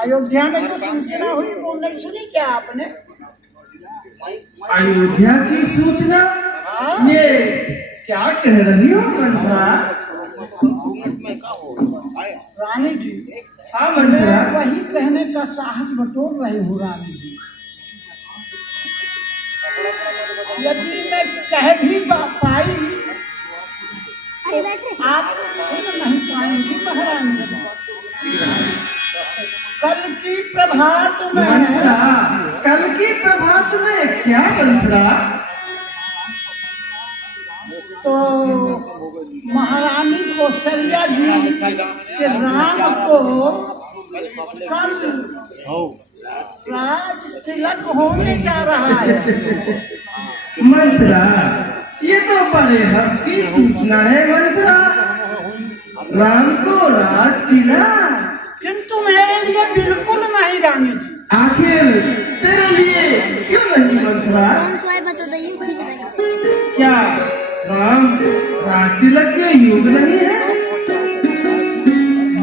अयोध्या में जो सूचना हुई वो नहीं सुनी क्या आपने? अयोध्या की सूचना? ये क्या कह रही हो मंत्रा? रानी जी, हाँ मंत्रा, वही कहने का साहस बटोर रही हूँ रानी जी। यदि मैं कह भी पाई तो आप सुन नहीं पाएंगी महारानी। कल की प्रभात में मंत्रा, कल की प्रभात में क्या मंत्रा? तो महारानी कौशल्या जी के राम को कल राज तिलक होने जा रहा है। मंत्रा, ये तो बड़े हर्ष की सूचना है मंत्रा। राम को राज तिलक? किंतु मेरे लिए बिल्कुल नहीं रानी जी। आखिर तेरे लिए क्यों नहीं मंत्रा? क्या राम राज तिलक के युग नहीं है?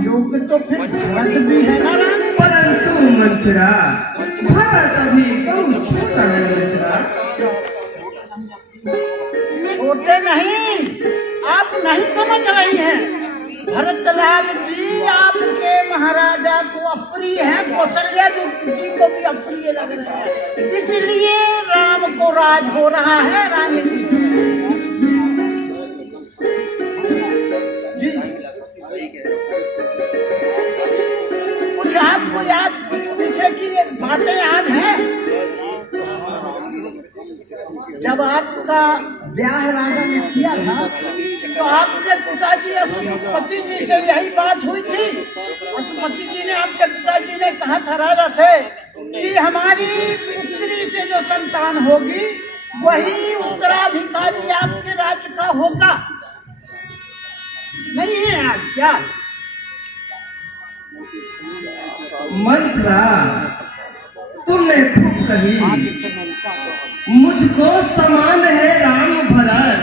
युग तो फिर भरत भी है ना रानी। परंतु मंत्रा, भरत अभी बहुत छोटा है मंत्रा। छोटे नहीं, आप नहीं समझ रही हैं। भरतलाल जी आपके महाराजा को अप्रिय है, कौशल्या जी को भी अप्रिय लग रहा है, इसलिए राम को राज हो रहा है रानी जी। जी कुछ आपको याद पीछे की एक बातें याद है? जब आपका ब्याह राजा ने किया था तो आपके पिताजी अशुपति जी से यही बात हुई थी। अशुपति जी ने, आपके पिताजी ने कहा था राजा से कि हमारी पुत्री से जो संतान होगी वही उत्तराधिकारी आपके राज्य का होगा। नहीं है आज क्या? मंत्रा, तुमने खूब कही। मुझको समान है राम भरत,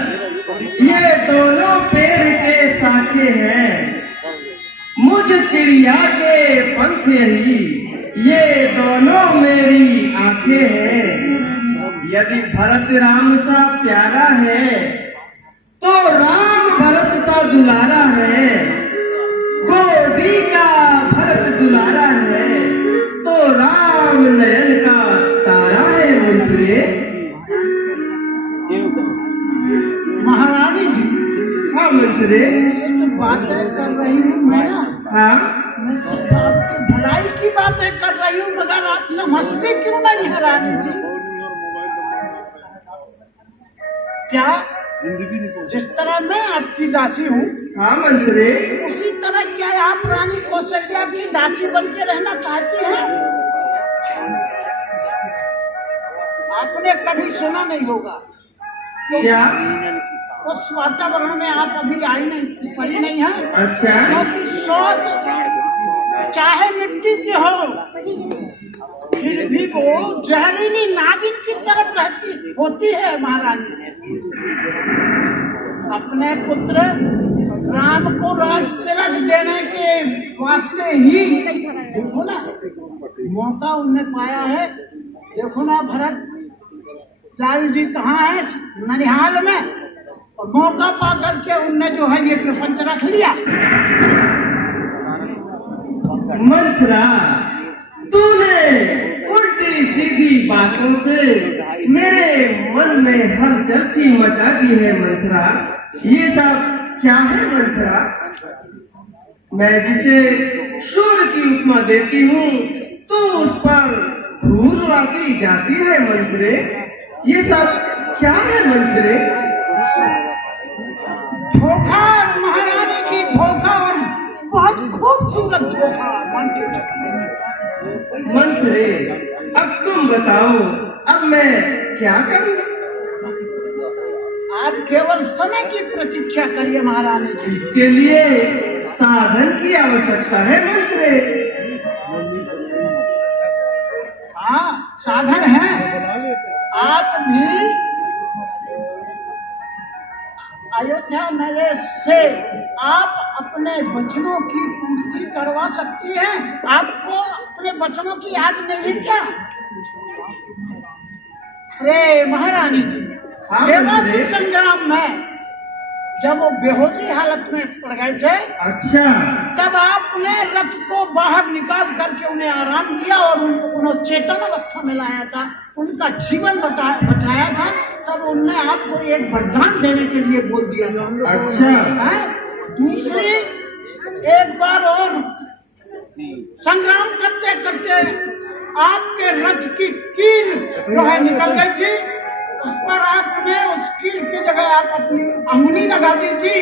ये दोनों पेड़ के शाखे हैं। मुझ चिड़िया के पंख ही, ये दोनों मेरी आंखें हैं। यदि भरत राम सा प्यारा है तो राम भरत सा दुलारा है। गोदी का भरत दुलारा है तो राम नयन का तारा है मंत्रे। महारानी जी, हाँ मंत्रे, ये जो बातें कर रही हूँ मैं ना, हाँ मैं सब आपकी भलाई की बातें कर रही हूँ, मगर आप समझते क्यों नहीं है रानी जी? क्या जिस तरह मैं आपकी दासी हूँ, हाँ मंत्रे, उसी तरह क्या आप रानी कौशल्या की दासी बन के रहना चाहती हैं? आपने कभी सुना नहीं होगा क्या? उस वातावरण में आप अभी आई नहीं, पड़ी नहीं है। अच्छा, क्योंकि सोच चाहे मिट्टी की हो फिर भी वो जहरीली नागिन की तरफ रहती होती है महारानी। अपने पुत्र राम को राज तिलक देने के वास्ते ही देखो ना मौका उनने पाया है। देखो ना भरत लाल जी कहाँ है? ननिहाल में। और मौका पा करके उनने जो है ये प्रपंच रख लिया। मंत्रा, तूने उल्टी सीधी बातों से मेरे मन में हलचल सी मचा दी है मंत्रा। ये सब क्या है मंत्रा? मैं जिसे सूर्य की उपमा देती हूँ तो उस पर धूल आती जाती है मंत्रे। ये सब क्या है मंत्रे? धोखा महारानी की, धोखा, और बहुत खूबसूरत धोखा। मंत्रे, अब तुम बताओ, अब मैं क्या करूँ? आप केवल समय की प्रतीक्षा करिए महारानी जी। इसके लिए साधन की आवश्यकता है मंत्रे। हाँ, साधन है। आप भी अयोध्या नरेश से आप अपने वचनों की पूर्ति करवा सकती हैं? आपको अपने वचनों की याद नहीं क्या? अरे महारानी जी, हाँ, देवासुर मंत्री। संग्राम में जब वो बेहोशी हालत में पड़ गए थे, अच्छा, तब आपने रथ को बाहर निकाल करके उन्हें आराम दिया और उन्हें चेतन अवस्था में लाया था, उनका जीवन बचाया था। तब उनने आपको एक वरदान देने के लिए बोल दिया था। अच्छा। है? दूसरी, एक बार और संग्राम करते करते आपके रथ की कील जो है निकल गई थी, उस पर आपने उस कील की जगह आप अपनी अंगुली लगा दी थी,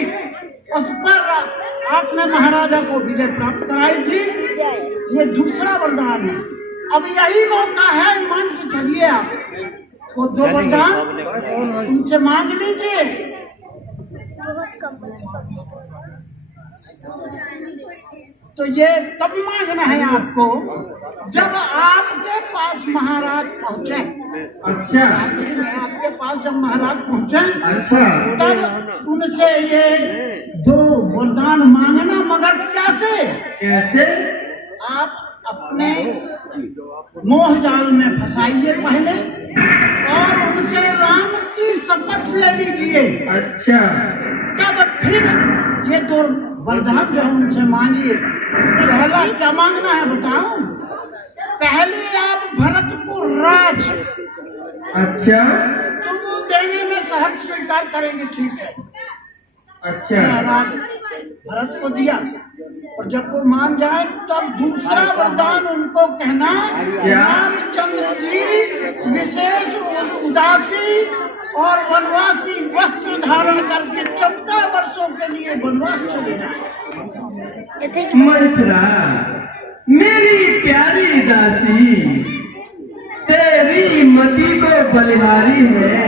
उस पर आपने महाराजा को विजय प्राप्त कराई थी। ये दूसरा वरदान है। अब यही मौका है, मान के चलिए आप वो 2 वरदान उनसे मांग लीजिए। तो ये कब मांगना है आपको? जब आपके पास महाराज पहुंचे। अच्छा, आपके पास जब महाराज पहुंचे, अच्छा, तब उनसे ये 2 वरदान मांगना, मगर कैसे? कैसे? आप अपने मोह जाल में फंसाइए पहले और उनसे राम की शपथ ले लीजिए। अच्छा, तब फिर ये 2 वरदान जो है उनसे मांगिए। पहला क्या मांगना है बताऊं? पहले आप भरतपुर राज अच्छा, तो वो देने में सहर्ष स्वीकार करेंगे, ठीक है। अच्छा, राज भरत को दिया, और जब वो मान जाए तब दूसरा वरदान उनको कहना, रामचंद्र जी विशेष उदासी और वनवासी वस्त्र धारण करके 14 वर्षों के लिए वनवास चले जाए। मंत्रा, मेरी प्यारी दासी, तेरी मति को बलिहारी है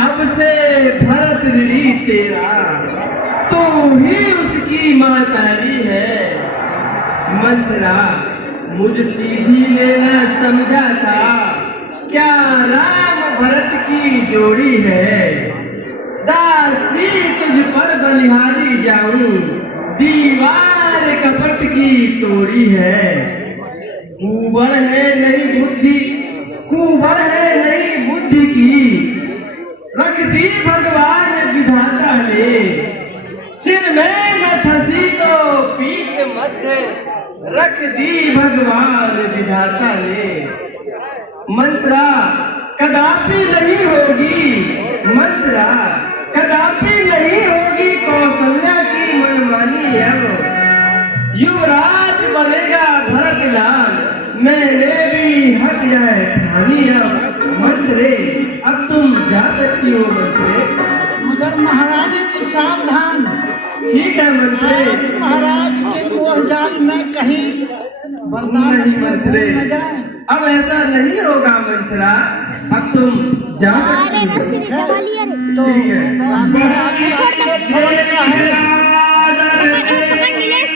अब से भरत ऋणी तेरा, तू ही उसकी महतारी है। मंत्रा, मुझ सीधी ने न समझा था, क्या राम भरत की जोड़ी है। दासी तुझ पर बलिहारी जाऊं, दीवार कपट की तोड़ी है। कुंवर है नहीं बुद्धि, कुंवर है नहीं बुद्धि की, रख दी भगवान विधाता ने। सिर में न फंसी तो पीठ मध्य, रख दी भगवान विधाता ने। मंत्रा, कदापि नहीं होगी, मंत्रा, कदापि नहीं होगी कौशल्या की मनमानी। अब युवराज बनेगा भरत लाल, मैंने भी हट जाए ठानी। अब मंत्रे, अब तुम जा सकती हो मंत्रे। मगर महाराज जी सावधान, ठीक है मंत्रे। महाराज के मोह जाल में कहीं वरदान नहीं मंत्रे, न जाए। अब ऐसा नहीं होगा मंत्रा, अब तुम जा सकती हो। तो ठीक है। छोड़ दो। पकड़ नीलेश।